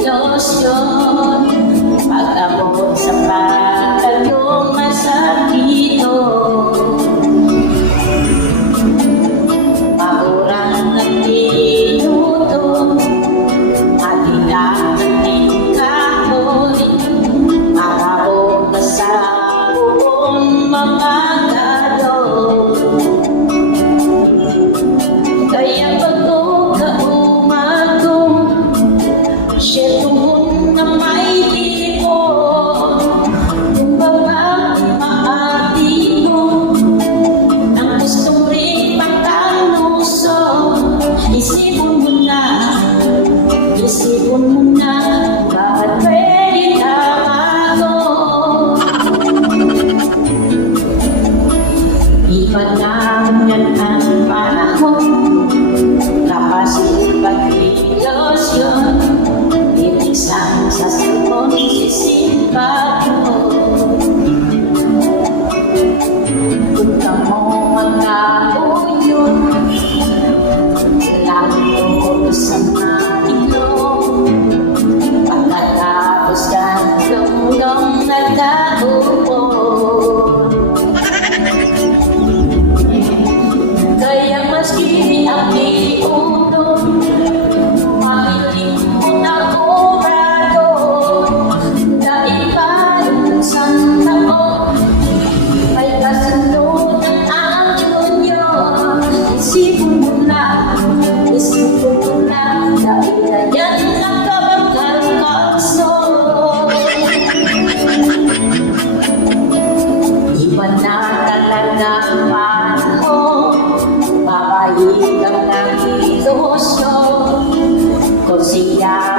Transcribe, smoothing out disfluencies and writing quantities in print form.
Ilosyon, pag-abot sa pagkayong masakito, maurang ng minuto, malilang ng kahoy, marabog na sa buong mamagalo. Kaya bago ka umagong, siya tuhon na may ipon, kung babang maati mo, nang gustong rin magkanuso. Isipon mo na, bakit pwede tama ko? Iba na yan ang panahon, kapasig pag-ilosyon, isang sa sipon, sisimba ko. Punta mo mga uyon, lalo sa matilong, pagkatapos gandong nagkaupon. Kaya maski ang iuton, mahiling mo na kung siya